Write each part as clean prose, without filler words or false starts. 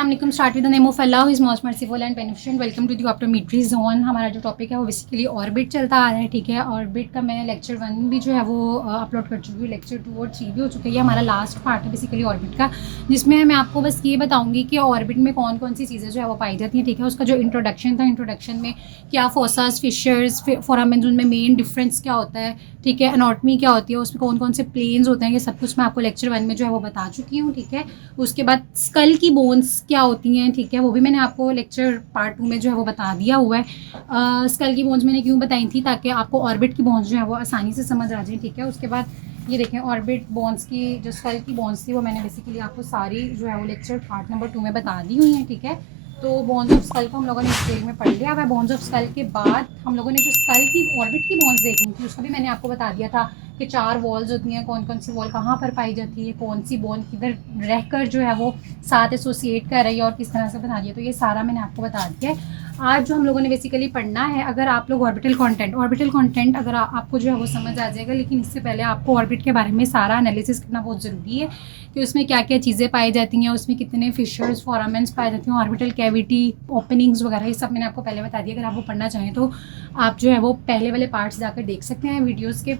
Assalamualaikum. Start with the name of Allah who is most merciful and beneficent. Welcome to the optometry zone. हमारा जो topic है वो basically orbit चलता आ रहा है, ठीक है। ऑर्बिट का मैं लेक्चर 1 भी जो है वो अपलोड कर चुकी हूँ, लेक्चर 2 और 3 भी हो चुका है। ये हमारा लास्ट पार्ट है बेसिकली ऑर्बिट का, जिसमें मैं आपको बस ये बताऊँगी कि ऑर्बिट में कौन कौन सी चीज़ें जो है वो पाई जाती हैं, ठीक है। उसका जो इंट्रोडक्शन था, इंट्रोडक्शन में क्या फोसास, फिशर्स, फोरामेन्स, उनमें मेन डिफरेंस क्या होता है, ठीक है। एनाटॉमी क्या होती है, उसमें कौन कौन से प्लेन्स होते हैं, ये सब कुछ मैं आपको लेक्चर 1 में जो है वो बता चुकी हूँ, ठीक है। उसके बाद स्कल की बोन्स क्या होती हैं, ठीक है, वो भी मैंने आपको लेक्चर पार्ट 2 में जो है वो बता दिया हुआ है। स्कल की बोन्स मैंने क्यों बताई थी, ताकि आपको ऑर्बिट की बोन्स जो है वो आसानी से समझ आ जाए, ठीक है। उसके बाद ये देखें, ऑर्बिट बोन्स की जो स्कल की बोन्स थी वो मैंने बेसिकली आपको सारी जो है वो लेक्चर पार्ट नंबर 2 में बता दी हुई है, ठीक है। तो बोन्स ऑफ स्कल को हम लोगों ने डिटेल में पढ़ लिया हुआ है। बोन्स ऑफ स्कल के बाद हम लोगों ने जो स्कल की ऑर्बिट की बोन्स देखनी थी, उसको भी मैंने आपको बता दिया था कि 4 वॉल्स होती हैं, कौन कौन सी वॉल कहाँ पर पाई जाती है, कौन सी बोन किधर रहकर जो है वो साथ एसोसिएट कर रही है और किस तरह से बना रही है। तो ये सारा मैंने आपको बता दिया है। आज जो हम लोगों ने बेसिकली पढ़ना है, अगर आप लोग ऑर्बिटल कंटेंट अगर आपको जो है वो समझ आ जाएगा, लेकिन इससे पहले आपको ऑर्बिट के बारे में सारा एनालिसिस करना बहुत ज़रूरी है कि उसमें क्या क्या चीज़ें पाई जाती हैं, उसमें कितने फिशर्स, फोरामेंट्स पाए जाती हैं, ऑर्बिटल कैविटी, ओपनिंग्स वगैरह, ये सब मैंने आपको पहले बता दिया। अगर आप वो पढ़ना चाहें तो आप जो है वो पहले वाले पार्ट्स जाकर देख सकते हैं वीडियोज़ के।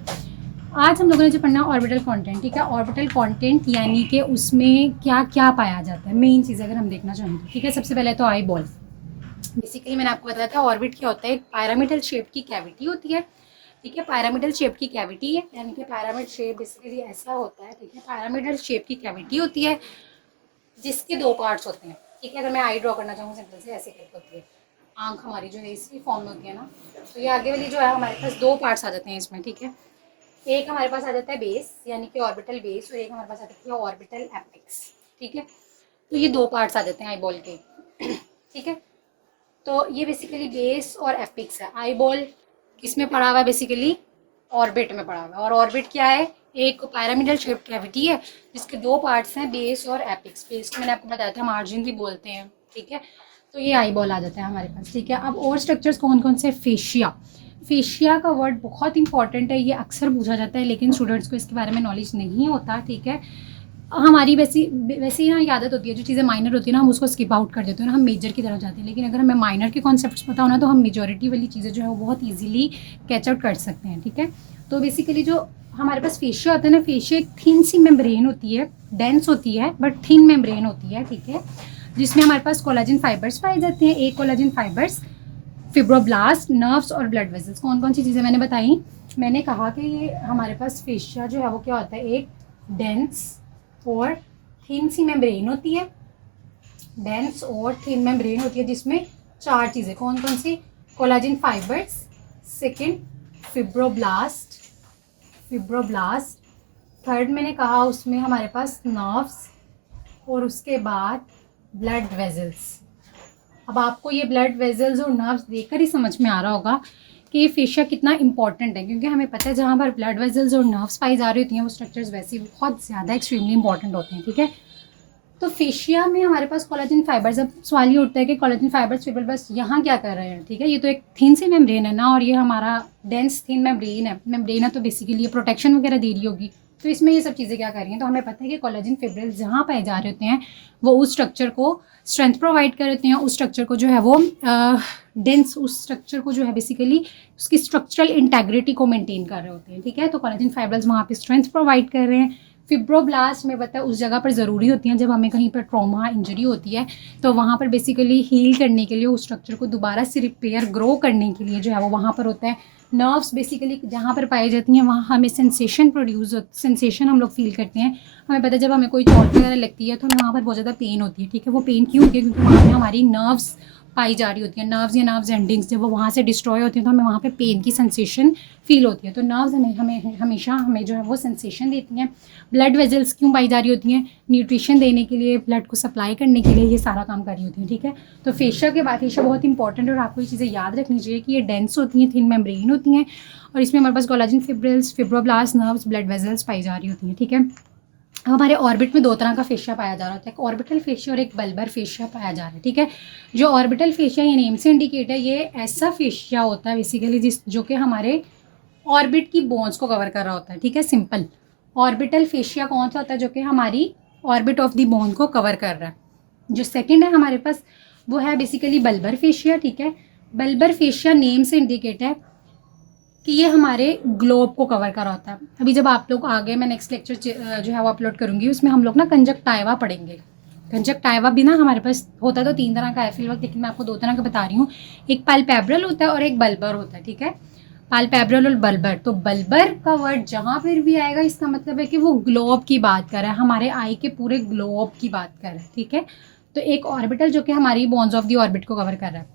आज हम लोगों ने जो पढ़ना है ऑर्बिटल कंटेंट, ठीक है। ऑर्बिटल कंटेंट यानी कि उसमें क्या क्या पाया जाता है, मेन चीज़ अगर हम देखना चाहें तो, ठीक है। सबसे पहले तो आई बॉल। बेसिकली मैंने आपको बताया था ऑर्बिट क्या होता है, एक पैरामिडल शेप की कैविटी होती है, ठीक है। पैरामिडल शेप की कैविटी है, यानी कि पैरामिड शेप बेसिकली ऐसा होता है, ठीक है। पैरामिडल शेप की कैविटी होती है जिसके 2 पार्ट्स होते हैं, ठीक है। अगर मैं आई ड्रॉ करना चाहूँ सिंपल से, ऐसे करके होती है आँख हमारी जो है इसी फॉर्म में होती है ना, तो ये आगे वाली जो है हमारे पास 2 पार्ट्स आ जाते हैं इसमें, ठीक है। एक हमारे पास आ जाता है बेस यानी कि ऑर्बिटल बेस, और एक हमारे पास आ जाती है ऑर्बिटल एपेक्स, ठीक है। तो ये 2 पार्ट्स आ जाते हैं आई बॉल के, ठीक है। तो ये बेसिकली बेस और एपेक्स है। आई बॉल किसमें पड़ा हुआ है, बेसिकली ऑर्बिट में पड़ा हुआ है। और ऑर्बिट क्या है, एक पैरामिडल शेप कैविटी है जिसके 2 पार्ट्स हैं, बेस और एपेक्स। बेस को मैंने आपको बताया था मार्जिन भी बोलते हैं, ठीक है। तो ये आई बॉल आ जाता है हमारे पास, ठीक है। अब और स्ट्रक्चर्स कौन कौन से, फेशिया। फेशिया का वर्ड बहुत इंपॉर्टेंट है, ये अक्सर पूछा जाता है लेकिन स्टूडेंट्स को इसके बारे में नॉलेज नहीं होता, ठीक है। हमारी वैसे यहाँ आदत होती है, जो चीज़ें माइनर होती है ना हम उसको स्किप आउट कर देते हैं ना, हम मेजर की तरफ जाते हैं। लेकिन अगर हमें माइनर के कॉन्सेप्ट्स पता होना तो हम मेजॉरिटी वाली चीज़ें जो है वो बहुत ईजिली कैच आउट कर सकते हैं, ठीक है। तो बेसिकली जो हमारे पास फेशिया होता है ना, फेशिया एक थिन सी मेम्ब्रेन होती है, डेंस होती है बट थिन मेम्ब्रेन होती है, ठीक है, जिसमें हमारे पास कोलाजन फाइबर्स पाए जाते हैं। एक कोलाजन फाइबर्स, फिब्रोब्लास्ट, नर्व्स और ब्लड वेसल्स। कौन कौन सी चीज़ें मैंने बताई, मैंने कहा कि ये हमारे पास फेशिया जो है वो क्या होता है, एक डेंस और थिन सी मेम्ब्रेन होती है, डेंस और थिन मेम्ब्रेन होती है, जिसमें 4 चीज़ें, कौन कौन सी, collagen fibres, second fibroblast, third मैंने कहा उसमें हमारे पास नर्व्स, और उसके बाद ब्लड वेसल्स। अब आपको ये ब्लड वेसल्स और नर्व्स देखकर ही समझ में आ रहा होगा कि ये फेशिया कितना इंपॉर्टेंट है, क्योंकि हमें पता है जहाँ पर ब्लड वेसल्स और नर्व्स पाई जा रही होती हैं वो स्ट्रक्चर्स वैसे ही बहुत ज़्यादा एक्सट्रीमली इंपॉर्टेंट होते हैं, ठीक है। तो फेशिया में हमारे पास कोलाजन फाइबर्स, अब सवाल ये उठता है कि कोलाजन फाइबर्स फिब्रोब्लास्ट यहाँ क्या कर रहे हैं, ठीक है। ये तो एक थिन सी मेम्ब्रेन है ना, और ये हमारा डेंस थिन मेम्ब्रेन है, तो बेसिकली ये प्रोटेक्शन वगैरह दे रही होगी। तो इसमें ये सब चीज़ें क्या कर रही हैं, तो हमें पता है कि कोलाजन फिब्रिल्स जहाँ पाए जा रहे होते हैं वो उस स्ट्रक्चर को स्ट्रेंथ प्रोवाइड कर देते हैं, उस स्ट्रक्चर को जो है वो डेंस, उस स्ट्रक्चर को जो है बेसिकली उसकी स्ट्रक्चरल इंटेग्रिटी को मेंटेन कर रहे होते हैं, ठीक है। तो कोलाजन फाइबर्स वहाँ पे स्ट्रेंथ प्रोवाइड कर रहे हैं। फिब्रोब्लास्ट में पता है उस जगह पर ज़रूरी होती हैं जब हमें कहीं पर ट्रॉमा इंजरी होती है, तो वहाँ पर बेसिकली हील करने के लिए, उस स्ट्रक्चर को दोबारा से रिपेयर ग्रो करने के लिए जो है वो वहाँ पर होता है। नर्व्स बेसिकली जहाँ पर पाई जाती हैं वहाँ हमें सेंसेशन हम लोग फील करते हैं। हमें पता है जब हमें कोई चोट वगैरह लगती है तो हमें वहाँ पर बहुत ज़्यादा पेन होती है, ठीक है। वो पेन क्यों होती है, क्योंकि वहाँ पर हमारी नर्व्स पाई जा रही होती है, नर्व्स या नर्व्स एंडिंग्स जब वो वहाँ से डिस्ट्रॉय होती हैं तो हमें वहाँ पे पेन की सेंसेशन फील होती है। तो नर्व्स हमें हमेशा हमें जो है वो सेंसेशन देती हैं। ब्लड वेजल्स क्यों पाई जा रही होती हैं, न्यूट्रिशन देने के लिए, ब्लड को सप्लाई करने के लिए, ये सारा काम कर रही होती हैं, ठीक है। तो फेशिया के बाद, फेशिया बहुत इंपॉर्टेंट है और आपको ये चीज़ें याद रखनी चाहिए कि ये डेंस होती हैं, थिन मेम्ब्रेन होती हैं, और इसमें हमारे पास collagen fibrils, fibroblast, nerves, blood vessels पाई जा रही होती हैं, ठीक है। अब हमारे ऑर्बिट में 2 तरह का फेशिया पाया जा रहा होता है, एक ऑर्बिटल फेशिया और एक बल्बर फेशिया पाया जा रहा है, ठीक है। जो ऑर्बिटल फेशिया ये नेम से इंडिकेट है, ये ऐसा फेशिया होता है बेसिकली जो कि हमारे ऑर्बिट की बोन्स को कवर कर रहा होता है, ठीक है। सिंपल ऑर्बिटल फेशिया कौन सा होता है, जो कि हमारी ऑर्बिट ऑफ द बोन को कवर कर रहा है। जो सेकंड है हमारे पास वो है बेसिकली बल्बर फेशिया, ठीक है। बल्बर फेशिया नेम से इंडिकेट है कि ये हमारे ग्लोब को कवर करा होता है। अभी जब आप लोग आगे मैं नेक्स्ट लेक्चर जो है वो अपलोड करूँगी, उसमें हम लोग ना कंजक्टाइवा पढ़ेंगे। कंजक्टाइवा भी ना हमारे पास होता तो 3 तरह का है फिलहाल, लेकिन मैं आपको 2 तरह का बता रही हूँ। एक पाल्पेब्रल होता है और एक बल्बर होता है, ठीक है। पाल्पेब्रल और बल्बर, तो बल्बर का वर्ड जहाँ पर भी आएगा इसका मतलब है कि वो ग्लोब की बात कर रहा है, हमारे आई के पूरे ग्लोब की बात कर रहा है, ठीक है। तो एक ऑर्बिटल जो कि हमारी बोन्स ऑफ दी ऑर्बिट को कवर कर रहा है,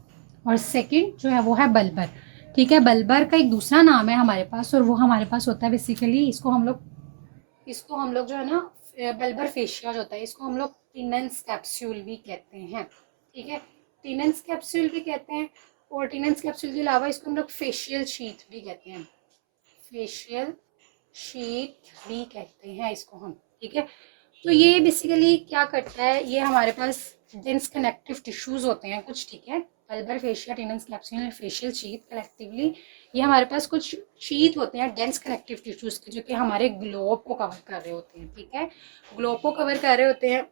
और सेकेंड जो है वो है बल्बर, ठीक है। बल्बर का एक दूसरा नाम है हमारे पास, और वो हमारे पास होता है बेसिकली, इसको हम लोग जो है ना बल्बर फेशिया जो होता है इसको हम लोग टिनन्स कैप्सूल भी कहते हैं, ठीक है। टिनन्स कैप्सूल भी कहते हैं, और टिनन्स कैप्सूल के अलावा इसको हम लोग फेशियल शीट भी कहते हैं, फेशियल शीट भी कहते हैं इसको हम, ठीक है। तो ये बेसिकली क्या करता है, ये हमारे पास डेंस कनेक्टिव टिश्यूज होते हैं कुछ, ठीक है। बल्बर फेशिया, टिनन्स कैप्सूल और फेशियल शीट कलेक्टिवली ये हमारे पास कुछ शीट होते हैं डेंस कनेक्टिव टिश्यूज के, जो कि हमारे ग्लोब को कवर कर रहे होते हैं, ठीक है। ग्लोब को कवर कर रहे होते हैं।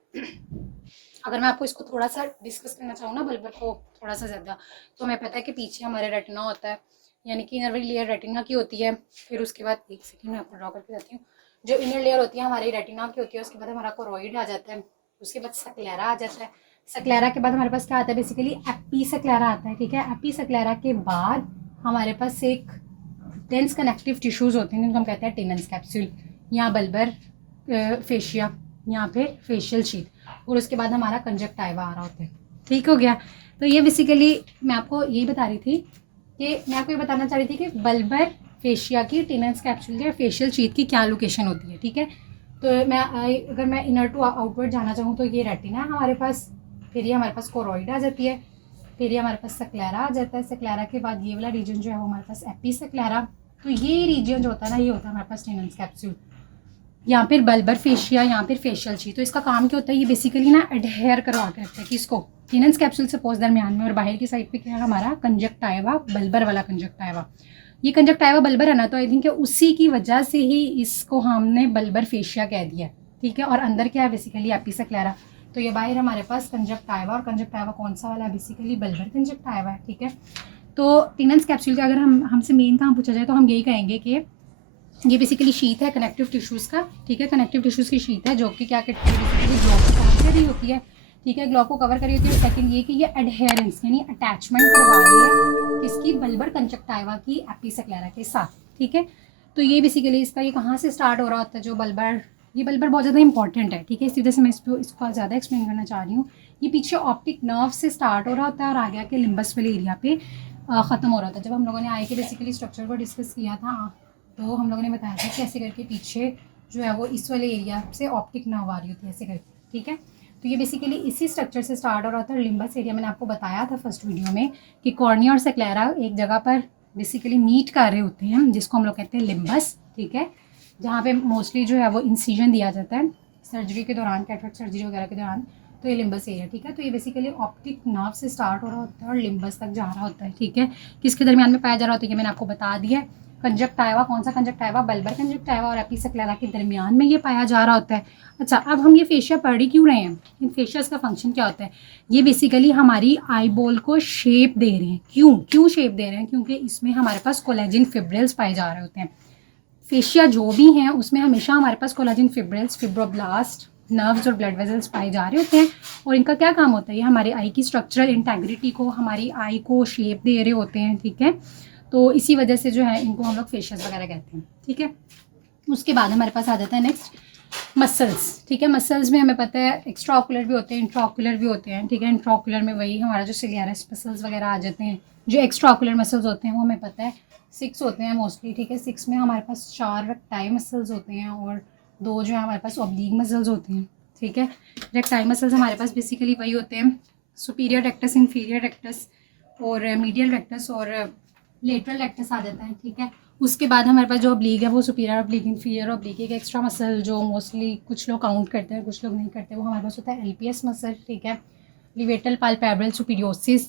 अगर मैं आपको इसको थोड़ा सा डिस्कस करना चाहूँ ना, बल्बर को थोड़ा सा ज़्यादा, तो हमें पता है कि पीछे हमारे रेटिना होता है, यानी कि इनर लेयर रेटिना की होती है। फिर उसके बाद एक सेकंड मैं आपको ड्रॉ करके जाती हूँ। जो इनर लेयर होती है हमारी रेटिना की होती है, उसके बाद हमारा कोरोइड आ जाता है, उसके बाद सक्लेरा आ जाता है। सक्लेरा के बाद हमारे पास क्या आता है, बेसिकली एपी सक्लेरा आता है, ठीक है। एपी सक्लेरा के बाद हमारे पास एक डेंस कनेक्टिव टिश्यूज़ होते हैं जिनको हम कहते हैं टिनन्स कैप्सूल, या बल्बर फेशिया, या फिर फेशियल शीट, और उसके बाद हमारा कंजक्टाइवा आ रहा होता है, ठीक हो गया। तो ये बेसिकली मैं आपको यही बता रही थी कि मैं आपको ये बताना चाह रही थी कि बल्बर फेशिया की, टिनन्स कैप्सूल की, फेशियल शीट की क्या लोकेशन होती है, ठीक है। तो अगर मैं इनर टू आउटवर्ड जाना चाहूँ तो ये रेटिना है हमारे पास, फिर ये हमारे पास कोरोइड आ जाती है, फिर ये हमारे पास सक्लेरा आ जाता है। सक्लेरा के बाद ये वाला रीजन जो है वो हमारे पास एपी सक्लेरा। तो ये रीजन जो होता है ना, ये होता है हमारे पास टिनन्स कैप्सूल, या फिर बल्बर फेशिया, या फिर फेशियल शीट। तो इसका काम क्या होता है, ये बेसिकली ना एडहेयर करवा के रखता है कि इसको टिनन्स कैप्सूल से पोस्ट दरमियान में, और बाहर की साइड पे क्या है हमारा कंजक्टाइवा, बल्बर वाला कंजक्टाइवा। ये कंजक्टाइवा बल्बर है ना, तो आई थिंक उसी की वजह से ही इसको हमने बल्बर फेशिया कह दिया, ठीक है। और अंदर क्या है बेसिकली एपी सक्लेरा। तो ये बाहर हमारे पास कंजक्टाइवा, और कंजक्टाइवा कौन सा वाला है, बेसिकली बल्बर कंजक्टाइवा है, ठीक है। तो टिनन्स कैप्सूल का अगर हमसे मेन काम पूछा जाए तो हम यही कहेंगे कि ये बेसिकली शीट है कनेक्टिव टिश्यूज़ का, ठीक है। कनेक्टिव टिश्यूज़ की शीट है जो कि क्या करती है, बेसिकली ग्लोब को कवर कर रही होती है, ठीक है। ग्लोब को कवर कर रही होती है। सेकंड ये कि ये एडहेरेंस यानी अटैचमेंट करवा रही है किसकी, बल्बर कंजक्टाइवा की एपी सक्लेरा के साथ, ठीक है। तो ये बेसिकली इसका ये कहाँ से स्टार्ट हो रहा होता है, जो बल्बर, ये बल्बर बहुत ज़्यादा इंपॉर्टेंट है, ठीक है। इसी वजह से मैं इसको ज़्यादा एक्सप्लेन करना चाह रही हूँ। ये पीछे ऑप्टिक नर्व से स्टार्ट हो रहा होता है और आगे आके लिम्बस वाले एरिया पे ख़त्म हो रहा था। जब हम लोगों ने आई के बेसिकली स्ट्रक्चर को डिस्कस किया था, तो हम लोगों ने बताया था कि ऐसे करके पीछे जो है वो इस वाले एरिया से ऑप्टिक नर्व आ रही होती है ऐसे करके, ठीक है। तो ये बेसिकली इसी स्ट्रक्चर से स्टार्ट हो रहा था। लिम्बस एरिया मैंने आपको बताया था फर्स्ट वीडियो में कि कॉर्निया और सक्लेरा एक जगह पर बेसिकली मीट कर रहे होते हैं, जिसको हम लोग कहते हैं लिम्बस, ठीक है। जहाँ पे मोस्टली जो है वो इंसिजन दिया जाता है सर्जरी के दौरान, कैटरेक्ट सर्जरी वगैरह के दौरान। तो ये लिम्बस एरिया, ठीक है। तो ये बेसिकली ऑप्टिक नर्व से स्टार्ट हो रहा होता है और लिम्बस तक जा रहा होता है, ठीक है। किसके दरमियान में पाया जा रहा होता है ये मैंने आपको बता दिया है। कंजक्टाइवा, कौन सा कंजक्टाइवा, बल्बर कंजक्टाइवा और एपी सक्लेरा के दरमियान में ये पाया जा रहा होता है। अच्छा, अब हम ये फेशिया पढ़ ही क्यों रहे हैं, इन फेशियास का फंक्शन क्या होता है। ये बेसिकली हमारी आई बॉल को शेप दे रहे हैं। क्यों शेप दे रहे हैं, क्योंकि इसमें हमारे पास कोलेजन फिब्रिल्स पाए जा रहे होते हैं। फेशिया जो भी हैं उसमें हमेशा हमारे पास कोलेजन फिब्रिल्स, फिब्रोब्लास्ट, नर्व्स और ब्लड वेजल्स पाए जा रहे होते हैं। और इनका क्या काम होता है, ये हमारे आई की स्ट्रक्चरल इंटेग्रिटी को, हमारी आई को शेप दे रहे होते हैं, ठीक है। तो इसी वजह से जो है इनको हम लोग फेशियल्स वगैरह कहते हैं, ठीक है। उसके बाद हमारे पास आ जाता है नेक्स्ट मसल्स, ठीक है। मसल्स में हमें पता है एक्स्ट्रा ऑकुलर भी होते हैं, इंट्राऑकुलर भी होते हैं, ठीक है। इंट्राऑकुलर में वही हमारा जो सिलियरस मसल्स वगैरह आ जाते हैं। जो एक्स्ट्रा ऑकुलर मसल्स होते हैं वो हमें पता है 6 होते हैं मोस्टली, ठीक है। 6 में हमारे पास 4 रेक्टाइल मसल्स होते हैं और 2 जो है हमारे पास ऑब्लिक मसल्स होते हैं, ठीक है। रेक्टाइल मसल्स हमारे पास बेसिकली वही होते हैं सुपीरियर रेक्टस, इंफीरियर रेक्टस और मीडियल रेक्टस और लेटरल रेक्टस आ जाता है, ठीक है। उसके बाद हमारे पास जो ऑब्लिक है वो सुपीरियर ऑब्लिक, इंफीरियर ऑब्लिक, एक एक्स्ट्रा मसल जो मोस्टली कुछ लोग काउंट करते हैं कुछ लोग नहीं करते, वो हमारे पास होता है एलपीएस मसल, ठीक है। लिवेटल पाल्पेब्रल सुपीरियोसिस।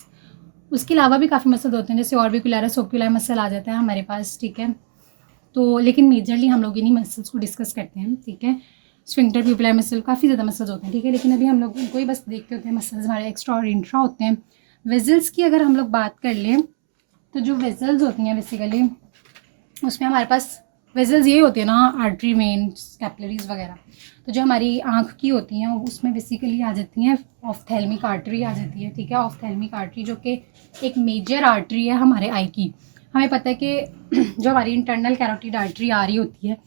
उसके अलावा भी काफ़ी मसल होते हैं, जैसे ऑर्बिकुलरिस ओक्यूलर मसल आ जाता है हमारे पास, ठीक है। तो लेकिन मेजरली हम लोग इन्हीं मसल्स को डिस्कस करते हैं, ठीक है। स्फिंक्टर प्यूपिलर मसल, काफ़ी ज़्यादा मसल्स होते हैं, ठीक है। लेकिन अभी हम लोग उनको ही बस देखते होते हैं, मसल्स हमारे एक्स्ट्रा और इंट्रा होते हैं। वेजल्स की अगर हम लोग बात कर लें तो जो वेजल्स होती हैं बेसिकली उसमें हमारे पास वेजल्स यही होती है ना, आर्टरी, वेन्स, कैपिलरीज वगैरह। तो जो हमारी आँख की होती हैं उसमें बेसिकली आ जाती हैं ऑफ्थेल्मिक आर्टरी आ जाती है, ठीक है। ऑफ्थेल्मिक आर्टरी जो कि एक मेजर आर्टरी है हमारे आई की। हमें पता है कि जो हमारी इंटरनल कैरोटिड आर्टरी आ रही होती है,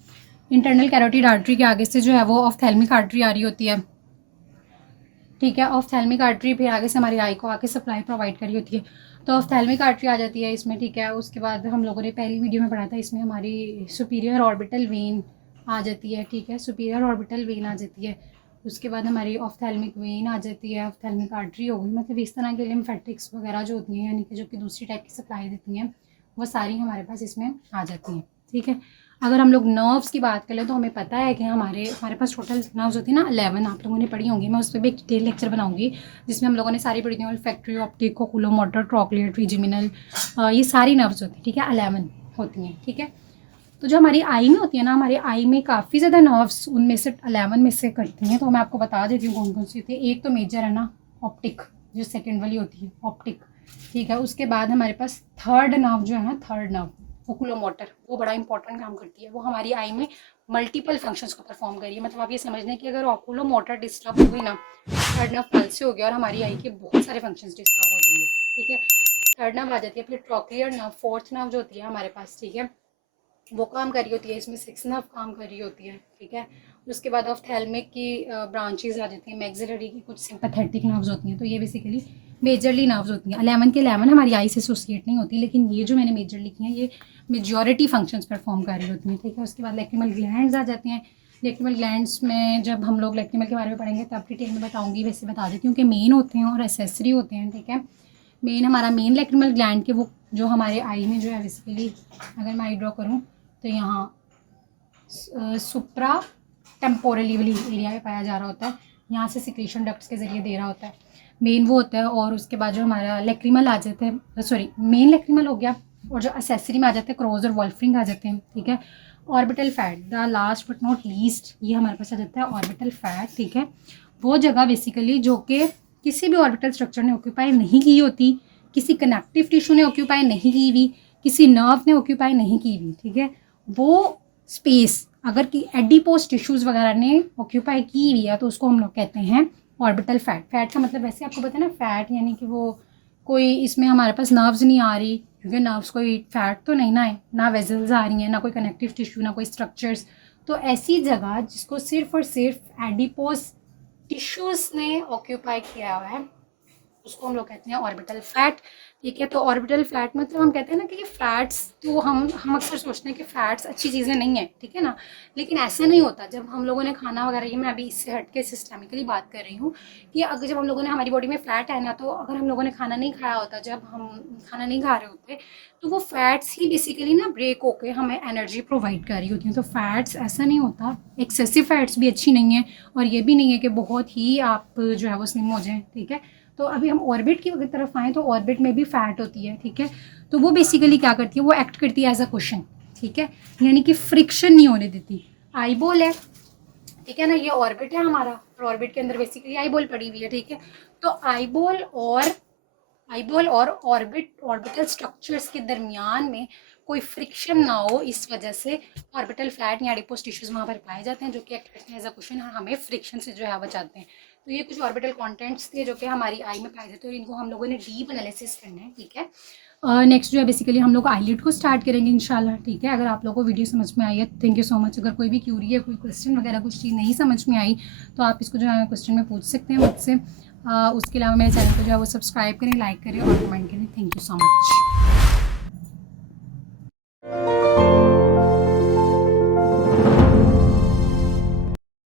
इंटरनल कैरोटिड आर्टरी के आगे से जो है वो ऑफ्थेल्मिक आर्टरी आ रही होती है, ठीक है। ऑफ्थेल्मिक आर्टरी फिर आगे से हमारी आई को आके सप्लाई प्रोवाइड करी होती है, तो ऑफ्थेल्मिक आर्टरी आ जाती है इसमें, ठीक है। उसके बाद हम लोगों ने पहली वीडियो में पढ़ा था, इसमें हमारी सुपीरियर ऑर्बिटल वेन आ जाती है, ठीक है। सुपीरियर ऑर्बिटल वेन आ जाती है, उसके बाद हमारी ऑफ्थेल्मिक वेन आ जाती है, ऑफ्थेल्मिक आर्टरी हो गई। मतलब इस तरह के लिम्फेटिक्स वगैरह जो होती हैं, यानी कि जो कि दूसरी टाइप की सप्लाई देती हैं, वो सारी हमारे पास इसमें आ जाती हैं, ठीक है। अगर हम लोग नर्व्स की बात करें तो हमें पता है कि हमारे पास टोटल नर्व्स होती है ना 11, आप लोगों ने पढ़ी होंगी। मैं उस पर भी एक डिटेल लेक्चर बनाऊंगी जिसमें हम लोगों ने सारी पढ़ी थी, ऑल्फैक्टरी, ऑप्टिक, ओकुलोमोटर, ट्रॉक्लियर, ट्रिजेमिनल, ये सारी नर्व्स होती हैं, ठीक है। 11 होती हैं, ठीक है। तो जो हमारी आई में होती है ना, हमारी आई में काफ़ी ज़्यादा नर्व्स उनमें से 11 में से करती हैं। तो मैं आपको बता देती हूँ कौन कौन सी होती है। एक तो मेजर है ना ऑप्टिक, जो सेकेंड वाली होती है ऑप्टिक, ठीक है। उसके बाद हमारे पास थर्ड नर्व जो है ना, थर्ड नर्व ओकुलोमोटर, वो बड़ा इंपॉर्टेंट काम करती है। वो हमारी आई में मल्टीपल फंक्शंस को परफॉर्म करी है। मतलब आप ये समझ लें कि अगर ओकुलोमोटर डिस्टर्ब हो गई ना, थर्ड नर्व फल से हो गया और हमारी आई के बहुत सारे फंक्शंस डिस्टर्ब हो जाएंगे, ठीक है। थर्ड नर्व आ जाती है। फिर ट्रॉक्लियर नर्व, फोर्थ नर्व जो होती है हमारे पास, ठीक है, वो काम कर रही होती है। इसमें 6 नर्व काम कर रही होती है, ठीक है। उसके बाद ऑफ्थेल्मिक की ब्रांचेज आ जाती हैं, मैक्सिलरी की कुछ सिंपैथेटिक नर्व्स होती हैं। तो ये बेसिकली मेजरली नर्व्स होती हैं। 11 के 11 हमारी आई से एसोसिएट नहीं होती, लेकिन ये जो मैंने मेजर लिखी हैं ये मेजॉरिटी फंक्शंस परफॉर्म कर रही होती हैं, ठीक है। उसके बाद लैक्रिमल ग्लैंड्स आ जाते हैं। लैक्रिमल ग्लैंड्स में जब हम लोग लैक्रिमल के बारे में पढ़ेंगे तब डिटेल में बताऊँगी, वैसे बता देती हूँ कि मेन होते हैं और एसेसरी होते हैं, ठीक है। मेन हमारा मेन लैक्रिमल ग्लैंड के वो जो हमारे आई में जो है बेसिकली, अगर मैं आई ड्रॉ करूँ तो यहाँ सुप्रा टेम्पोरली एरिया में पाया जा रहा होता है, यहाँ से सिक्रीशन डक्ट्स के ज़रिए दे रहा होता है, मेन वो होता है। और उसके बाद जो हमारा लैक्रिमल आ जाते हैं, सॉरी मेन लैक्रिमल हो गया, और जो एसेसरी में आ जाते हैं क्रोज और वॉल्फरिंग आ जाते हैं, ठीक है। Orbital fat, the last but not least, ये हमारे पास आ जाता है ऑर्बिटल फैट, ठीक है। वो जगह बेसिकली जो कि किसी भी ऑर्बिटल स्ट्रक्चर ने ऑक्यूपाई नहीं की होती, किसी कनेक्टिव टिश्यू ने ऑक्यूपाई नहीं की हुई, किसी नर्व ने ऑक्यूपाई नहीं की हुई, ठीक है। वो स्पेस अगर कि एडिपोज टिश्यूज़ वगैरह ने ऑक्यूपाई की हुई है तो उसको हम लोग कहते हैं ऑर्बिटल फैट। फैट का मतलब वैसे आपको पता है ना, फैट यानी कि वो कोई इसमें हमारे पास नर्व्स नहीं आ रही, क्योंकि नर्व्स कोई फैट तो नहीं ना है, ना वेजल्स आ रही हैं, ना कोई कनेक्टिव टिश्यू, ना कोई स्ट्रक्चर्स। तो ऐसी जगह जिसको सिर्फ और सिर्फ एडिपोज टिश्यूज़ ने ऑक्यूपाई किया हुआ है उसको हम लोग कहते हैं ऑर्बिटल फैट, ठीक है। तो ऑर्बिटल फैट मतलब हम कहते हैं ना कि फैट्स, तो हम अक्सर सोचते हैं कि फैट्स अच्छी चीज़ें नहीं है, ठीक है ना, लेकिन ऐसा नहीं होता। जब हम लोगों ने खाना वगैरह, ये मैं अभी इससे हट के सिस्टमिकली बात कर रही हूँ कि अगर जब हम लोगों ने, हमारी बॉडी में फ़ैट है ना, तो अगर हम लोगों ने खाना नहीं खाया होता, जब हम खाना नहीं खा रहे होते तो वो फैट्स ही बेसिकली ना ब्रेक होकर हमें एनर्जी प्रोवाइड कर रही होती हैं। तो फैट्स ऐसा नहीं होता, एक्सेसिव फैट्स भी अच्छी नहीं है और ये भी नहीं है कि बहुत ही आप जो है वो स्लिम हो जाएँ, ठीक है। तो अभी हम ऑर्बिट की तरफ आएँ तो ऑर्बिट में भी फैट होती है, ठीक है। तो वो बेसिकली क्या करती है, वो एक्ट करती है एज अ कुशन, ठीक है, यानी कि फ्रिक्शन नहीं होने देती। आईबॉल है, ठीक है ना, ये ऑर्बिट है हमारा और ऑर्बिट के अंदर बेसिकली आईबॉल पड़ी हुई है, ठीक है। तो आईबॉल और ऑर्बिटल स्ट्रक्चर्स के दरमियान में कोई फ्रिक्शन ना हो, इस वजह से ऑर्बिटल फ्लैट या एडिपोज टिश्यूज वहाँ पर पाए जाते हैं जो कि एक्ट करते हैं एज अ कुशन और हमें फ्रिक्शन से जो है बचाते हैं। तो ये कुछ ऑर्बिटल कंटेंट्स थे जो कि हमारी आई में पाए जाते हैं और इनको हम लोगों ने डीप एनालिसिस करना है, ठीक है। नेक्स्ट जो है बेसिकली हम लोग आईलिड को स्टार्ट करेंगे इंशाल्लाह, ठीक है। अगर आप लोगों को वीडियो समझ में आई है थैंक यू सो मच। अगर कोई भी क्यूरी है, कोई क्वेश्चन वगैरह कुछ चीज़ नहीं समझ में आई तो आप इसको जो है क्वेश्चन में पूछ सकते हैं मुझसे। उसके अलावा मेरे चैनल को जो है वो सब्सक्राइब करें, लाइक करें और कमेंट करें। Thank you so much.